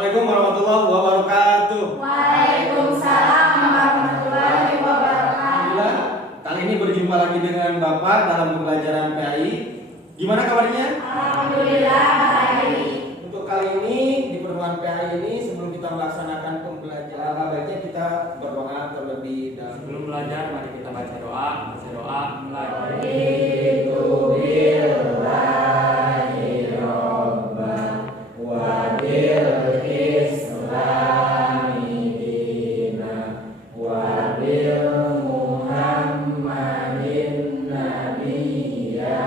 Assalamualaikum warahmatullahi wabarakatuh. Waalaikumsalam warahmatullahi wabarakatuh. Alhamdulillah, kali ini berjumpa lagi dengan Bapak dalam pembelajaran PAI. Gimana kabarnya? Alhamdulillah baik. Untuk kali ini di pertemuan PAI ini sebelum kita melaksanakan pembelajaran, baiknya kita berdoa terlebih dahulu. Sebelum belajar, mari kita baca doa. Baca doa, mulai. Itu billahi robba wa bil islami dina wa bil muhammadin nabiyya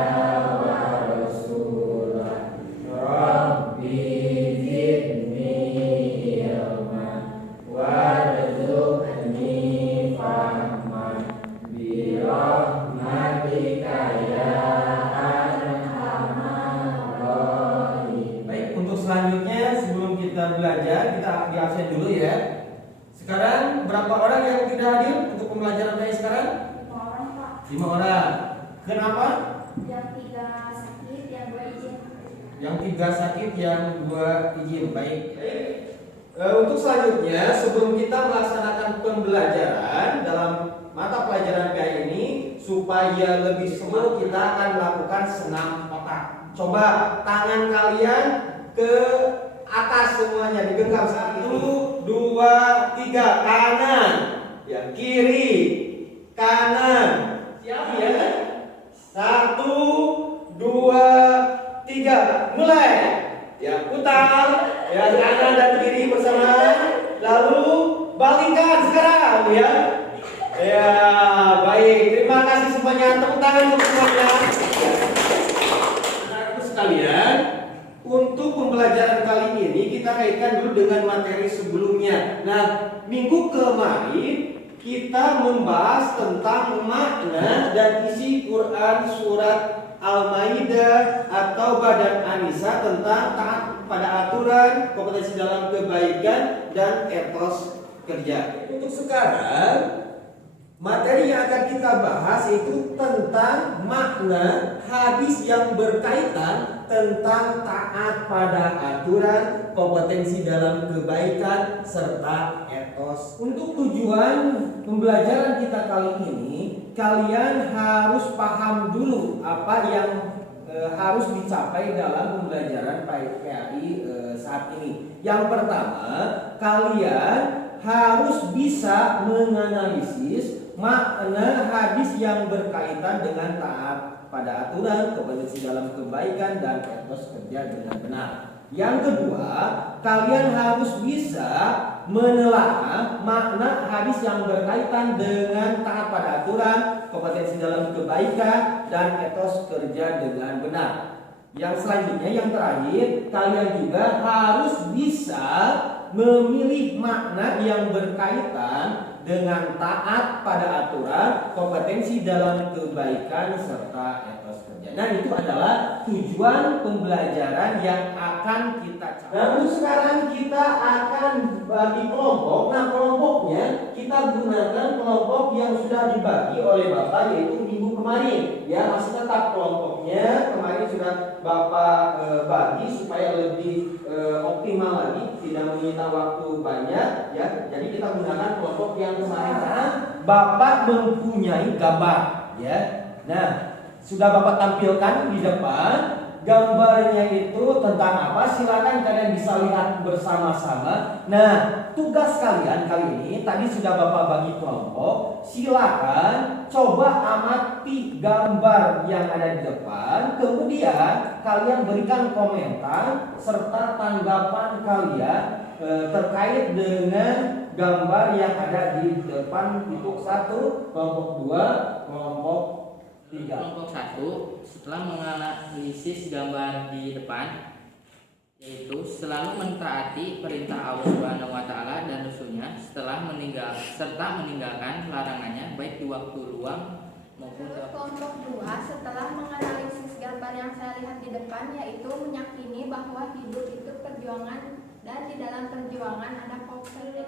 wa rasulah rabbi zidni ilma warzuqni fahman bi rahmatika ya arhamar rahimin. Baik, untuk selanjutnya sebelum kita belajar, kita di absen dulu ya. Sekarang berapa orang yang tidak hadir untuk pembelajaran PAI sekarang? 5 orang Pak. 5 orang. Kenapa? Yang 3 sakit, yang 2 izin. Yang 3 sakit, yang 2 izin. Baik. Untuk selanjutnya, sebelum kita melaksanakan pembelajaran dalam mata pelajaran PAI ini, supaya lebih seru, kita akan melakukan senam otak. Coba tangan kalian ke atas semuanya, digenggam 1, 2, 3, kanan, ya kiri, kanan, siap ya? 1, 2, 3, mulai. Ya, putar, ya kanan dan kiri bersamaan. Lalu balikkan sekarang ya. Ya, baik. Terima kasih semuanya. Tepuk tangan untuk semuanya. Nah, sekalian, untuk pembelajaran kali ini kita kaitkan dulu dengan materi sebelumnya. Nah, minggu kemarin kita membahas tentang makna dan isi Quran surat Al-Maidah atau Badan An-Nisa tentang taat pada aturan, kompetensi dalam kebaikan, dan etos kerja. Untuk sekarang, materi yang akan kita bahas itu tentang makna hadis yang berkaitan tentang taat pada aturan, kompetensi dalam kebaikan, serta etos. Untuk tujuan pembelajaran kita kali ini, kalian harus paham dulu apa yang harus dicapai dalam pembelajaran PAI saat ini. Yang pertama, kalian harus bisa menganalisis makna hadis yang berkaitan dengan taat pada aturan, kompetensi dalam kebaikan, dan etos kerja dengan benar. Yang kedua, kalian harus bisa menelaah makna hadis yang berkaitan dengan taat pada aturan, kompetensi dalam kebaikan, dan etos kerja dengan benar. Yang selanjutnya, yang terakhir, kalian juga harus bisa memilih makna yang berkaitan dengan taat pada aturan, kompetensi dalam kebaikan, serta etos kerja. Nah, itu adalah tujuan pembelajaran yang akan kita capai. Nah, sekarang kita akan bagi kelompok. Nah, kelompoknya kita gunakan kelompok yang sudah dibagi oleh Bapak, yaitu minggu kemarin. Ya, masih tetap kelompoknya kemarin sudah Bapak bagi supaya lebih optimal lagi, tidak menyita waktu banyak. Ya, jadi kita gunakan kelompok yang kemarin karena Bapak mempunyai gambar. Ya, nah, sudah Bapak tampilkan di depan. Gambarnya itu tentang apa? Silakan kalian bisa lihat bersama-sama. Nah, tugas kalian kali ini tadi sudah Bapak bagi kelompok. Silakan coba amati gambar yang ada di depan. Kemudian kalian berikan komentar serta tanggapan kalian terkait dengan gambar yang ada di depan. Titik 1, kelompok 2, kelompok 3. Kelompok 1 setelah menganalisis gambar di depan, yaitu selalu mentaati perintah Allah Subhanahu wa taala dan Rasulnya serta meninggalkan larangannya baik di waktu luang maupun di waktu. Kelompok 2 setelah menganalisis gambar yang saya lihat di depan, yaitu meyakini bahwa hidup itu perjuangan dan di dalam perjuangan ada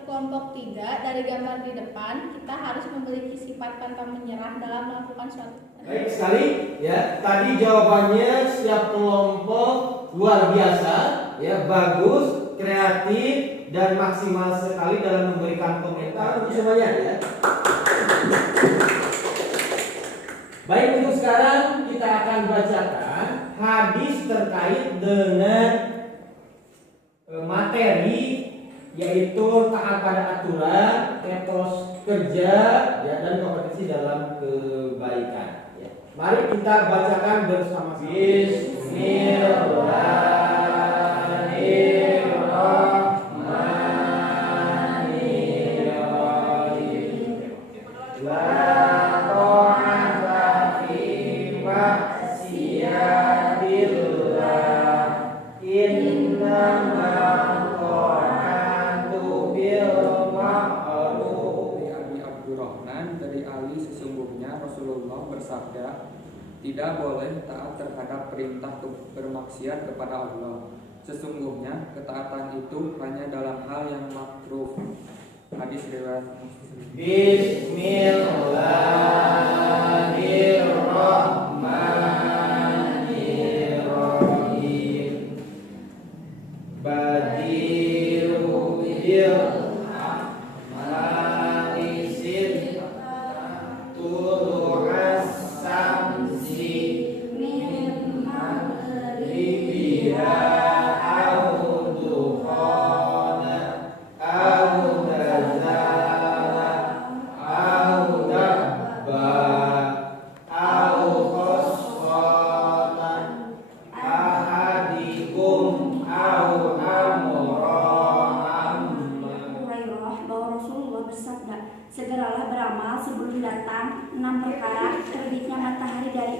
kelompok 3 dari gambar di depan, kita harus memiliki sifat pantang menyerah dalam melakukan suatu. Baik sekali ya. Tadi jawabannya setiap kelompok luar biasa ya, bagus, kreatif, dan maksimal sekali dalam memberikan komentar untuk semuanya ya. Baik, untuk sekarang kita akan bacakan hadis terkait dengan materi, yaitu taat pada aturan, etos kerja ya, dan kompetensi dalam kebaikan ya. Mari kita bacakan bersama-sama. Bismillahirrahmanirrahim. La ta'ata fi maksiatillah, innama ta'atu bil ma'ruf. Dari Abi Abdurrahman dari Ali, sesungguhnya Rasulullah bersabda, tidak boleh taat terhadap perintah bermaksiat kepada Allah. Sesungguhnya ketaatan itu hanya dalam hal yang makruh. Hadis riwayat Muslim. Bismillahirrahmanirrahim. Badiru bil malisin tulu'as samsi min maghribiha au dukhana au nazala au dabba au khosfatan ahadikum au Hurairah bahwa Rasulullah bersabda, segeralah beramal sebelum datang 6 perkara: terbitnya matahari dari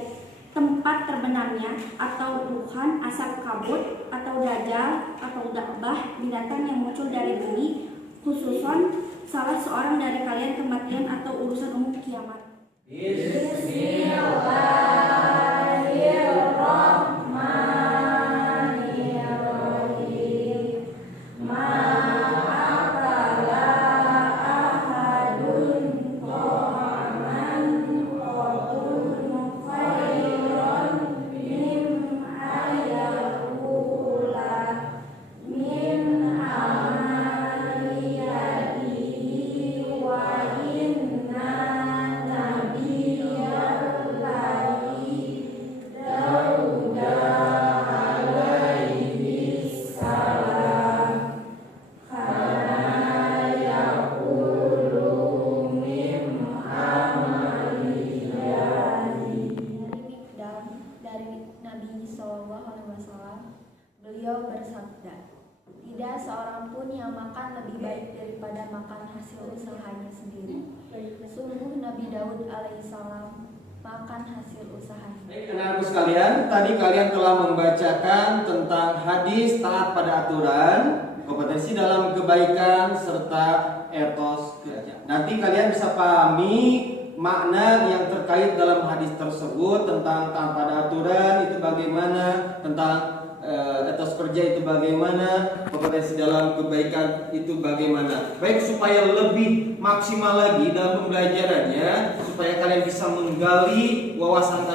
tempat terbenamnya, atau dukhan asap kabut, atau dajjal, atau dabbah binatang yang muncul dari bumi, khususon salah seorang dari kalian kematian atau urusan umum kiamat. Bismillahirrahmanirrahim. Ma'akala ahadun ta'aman qatun khairan min ayakula min amali yadihi wa inna nabiyallahi Dauda alaihi salam kana yaqulu min amali yadihi. Dari Nabi Shallallahu Alaihi Wasallam, beliau bersabda, tidak seorang pun yang makan lebih baik daripada makan hasil usahanya sendiri. Sungguh Nabi Daud alaihissalam makan hasil usahanya. Baik, anak-anakku sekalian, tadi kalian telah membacakan tentang hadis taat pada aturan, kompetensi dalam kebaikan, serta etos kerja. Nanti kalian bisa pahami makna yang terkait dalam hadis tersebut tentang taat pada aturan itu bagaimana, tentang etos kerja itu bagaimana, kompetensi dalam kebaikan itu bagaimana. Baik, supaya lebih maksimal lagi dalam pembelajarannya, supaya kalian bisa menggali wawasan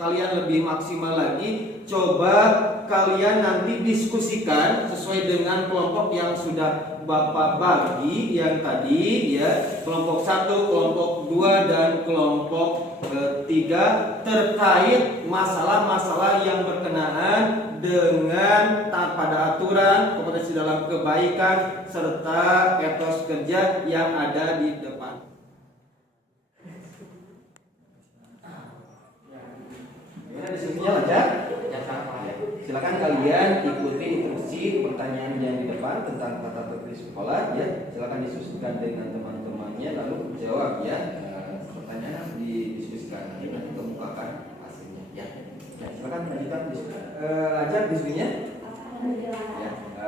kalian lebih maksimal lagi, coba kalian nanti diskusikan sesuai dengan kelompok yang sudah Bapak bagi yang tadi ya, kelompok 1, kelompok 2 dan kelompok 3 terkait masalah-masalah yang berkenaan dengan taat pada aturan, kompetensi dalam kebaikan, serta etos kerja yang ada di depan. Gimana diskusinya, lancar? Silakan kalian ikuti instruksi pertanyaan yang di depan tentang tata tertib sekolah ya. Silakan diskusikan dengan teman-temannya lalu jawab ya. Pertanyaan didiskusikan nanti kemukakan hasilnya ya. Silakan lanjutkan diskusi. Lancar diskusinya? Ya.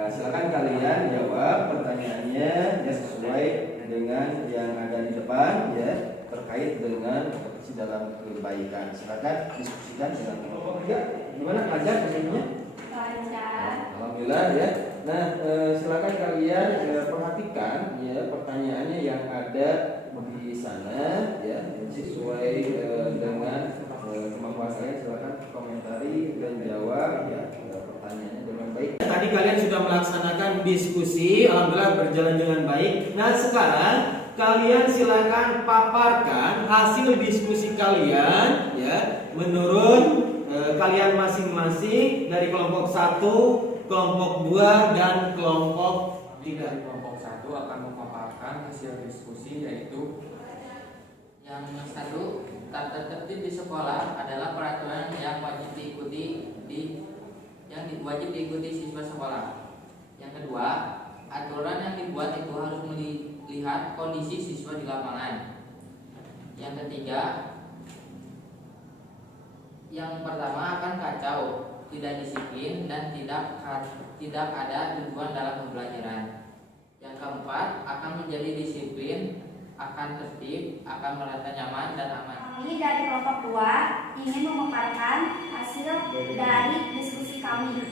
Silakan kalian jawab pertanyaannya ya sesuai dengan yang ada di depan ya, terkait dengan kompetensi dalam kebaikan. Silakan diskusikan dengan kelompok 3. Gimana, lancar diskusinya? Lancar. Alhamdulillah ya. Nah, silakan kalian perhatikan ya pertanyaannya yang ada di sana ya, sesuai dengan kemampuan kalian. Silakan komentari dan jawab ya pertanyaannya dengan baik. tadi kalian sudah melaksanakan diskusi, alhamdulillah berjalan dengan baik. Nah, sekarang kalian silakan paparkan hasil diskusi kalian ya menurut kalian masing-masing dari kelompok 1, kelompok 2 dan kelompok 3. Dari kelompok 1 akan memaparkan hasil diskusi yaitu Yang satu, tata tertib di sekolah adalah peraturan yang wajib diikuti wajib diikuti siswa sekolah. Yang kedua, aturan yang dibuat itu harus melihat kondisi siswa di lapangan. Yang ketiga, yang pertama akan kacau, tidak disiplin dan tidak ada tujuan dalam pembelajaran. Yang keempat, akan menjadi disiplin, akan tertib, akan merasa nyaman dan aman. Kami dari kelompok 2 ingin memaparkan hasil dari diskusi kami.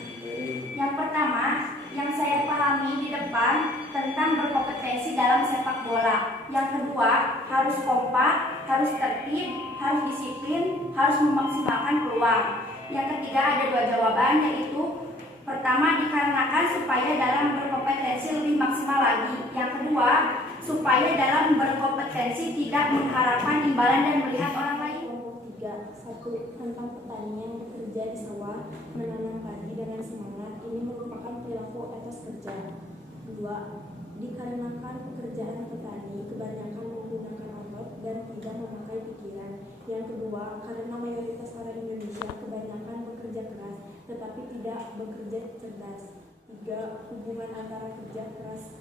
Yang pertama, yang saya pahami di depan tentang berkompetensi dalam sepak bola. Yang kedua, harus kompak, harus tertib, harus disiplin, harus memaksimalkan peluang. Yang ketiga ada 2 jawaban, yaitu pertama dikarenakan supaya dalam berkompetensi lebih maksimal lagi. Yang kedua, supaya dalam berkompetensi tidak mengharapkan imbalan dan melihat orang lain. Kelompok 3, 1. Tentang petani yang bekerja di sawah, menanam padi dengan semangat, ini merupakan perilaku etos kerja. 2. Dikarenakan pekerjaan petani kebanyakan menggunakan otot dan tidak memakai pikiran. Yang kedua, karena mayoritas orang Indonesia kebanyakan bekerja keras, tetapi tidak bekerja cerdas. 3. Hubungan antara kerja keras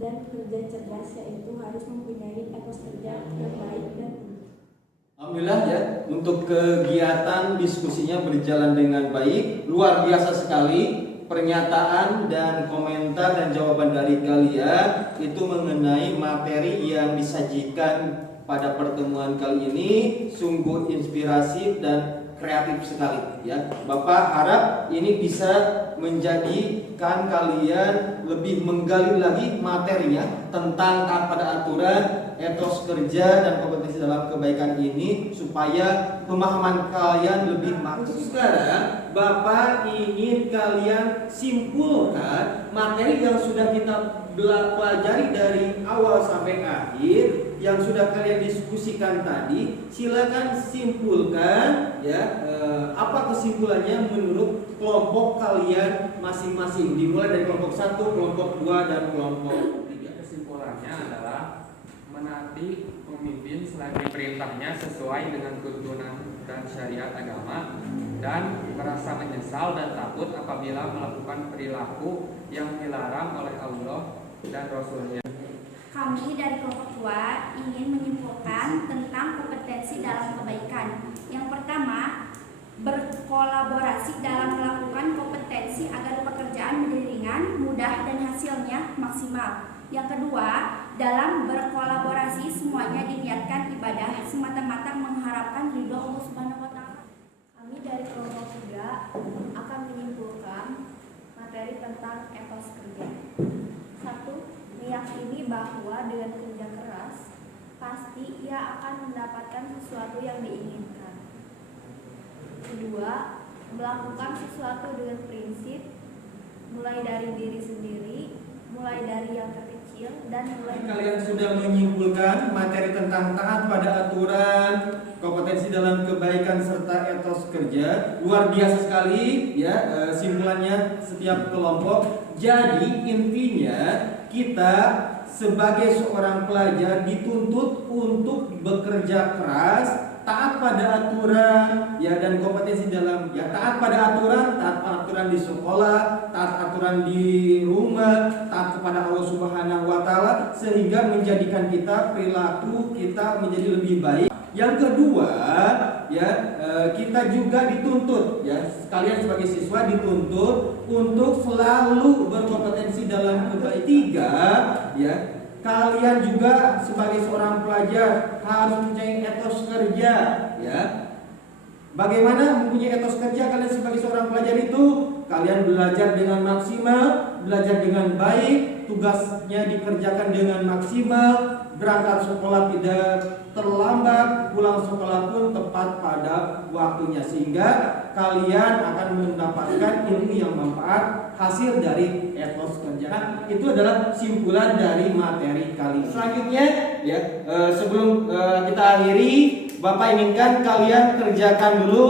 dan kerja cerdas yaitu harus mempunyai etos kerja yang baik dan tinggi. Alhamdulillah ya, untuk kegiatan diskusinya berjalan dengan baik. Luar biasa sekali pernyataan dan komentar dan jawaban dari kalian itu mengenai materi yang disajikan pada pertemuan kali ini. Sungguh inspiratif dan kreatif sekali ya. Bapak harap ini bisa menjadikan kalian lebih menggali lagi materinya tentang taat pada aturan, etos kerja dan kompetensi dalam kebaikan ini supaya pemahaman kalian lebih maksimal. Sekarang Bapak ingin kalian simpulkan materi yang sudah kita pelajari dari awal sampai akhir yang sudah kalian diskusikan tadi. Silakan simpulkan ya, apa kesimpulannya menurut kelompok kalian masing-masing, dimulai dari kelompok 1, kelompok 2 dan kelompok 3. kesimpulannya adalah menaati pemimpin selagi perintahnya sesuai dengan tuntunan dan syariat agama dan merasa menyesal dan takut apabila melakukan perilaku yang dilarang oleh Allah dan Rasulnya. Kami dari kelompok 2 ingin menyimpulkan tentang kompetensi dalam kebaikan. Yang pertama, berkolaborasi dalam melakukan kompetensi agar pekerjaan menjadi ringan, mudah dan hasilnya maksimal. Yang kedua, dalam berkolaborasi semuanya diniatkan ibadah semata-mata mengharapkan ridho Allah Subhanahu wa taala. Kami dari kelompok 3 akan menyimpulkan materi tentang etos kerja. 1. Meyakini bahwa dengan kerja keras pasti ia akan mendapatkan sesuatu yang diinginkan. 2. Melakukan sesuatu dengan prinsip, mulai dari diri sendiri, mulai dari yang terkecil dan mulai. Kalian sudah menyimpulkan materi tentang taat pada aturan, kompetensi dalam kebaikan serta etos kerja. Luar biasa sekali ya simpulannya setiap kelompok. Jadi intinya kita sebagai seorang pelajar dituntut untuk bekerja keras, taat pada aturan ya dan kompetensi dalam ya taat pada aturan, taat aturan di sekolah, taat aturan di rumah, taat kepada Allah Subhanahu wa taala sehingga menjadikan kita perilaku kita menjadi lebih baik. Yang kedua ya kita juga dituntut ya kalian sebagai siswa dituntut untuk selalu berkompetensi dalam kebaikan. 3 ya kalian juga sebagai seorang pelajar harus mempunyai etos kerja ya. Bagaimana mempunyai etos kerja kalian sebagai seorang pelajar itu? Kalian belajar dengan maksimal, belajar dengan baik, tugasnya dikerjakan dengan maksimal, berangkat sekolah tidak terlambat, pulang sekolah pun tepat pada waktunya sehingga kalian akan mendapatkan ilmu yang manfaat hasil dari etos kerja. Nah, itu adalah simpulan dari materi kali ini. Selanjutnya ya, sebelum kita akhiri, Bapak inginkan kalian kerjakan dulu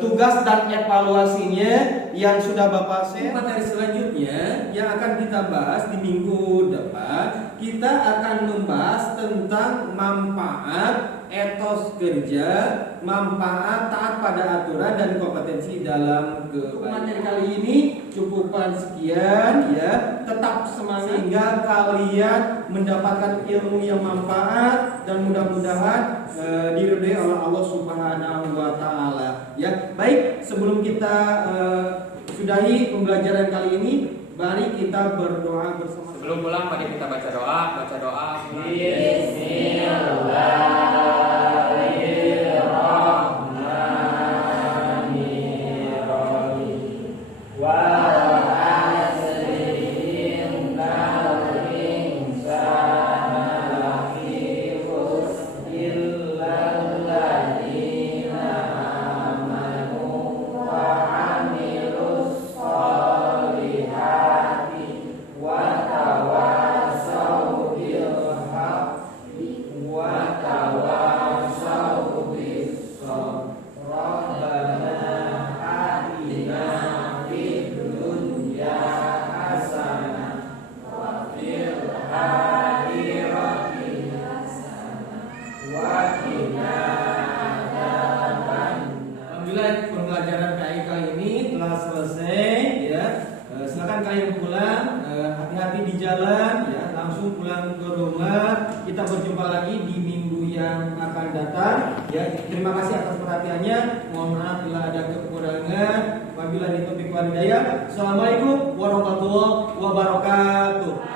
tugas dan evaluasinya yang sudah Bapak share. Materi selanjutnya yang akan kita bahas di minggu depan, kita akan membahas tentang manfaat etos kerja, manfaat taat pada aturan dan kompetensi dalam kebaikan. Materi kali ini cukupan sekian ya. Tetap semangat sehingga kalian mendapatkan ilmu yang manfaat dan mudah-mudahan diridhoi oleh Allah Subhanahu wa taala. Ya, baik, sebelum kita sudahi pembelajaran kali ini, mari kita berdoa bersama. Sebelum pulang, mari kita baca doa. Alhamdulillah pembelajaran KAI kali ini telah selesai ya. Silakan kalian pulang, hati-hati di jalan ya, langsung pulang ke rumah. Kita berjumpa lagi di minggu yang akan datang ya. Terima kasih atas perhatiannya. Mohon maaf bila ada kekurangan. Wabillahi taufiq wal hidayah. Assalamualaikum warahmatullahi wabarakatuh.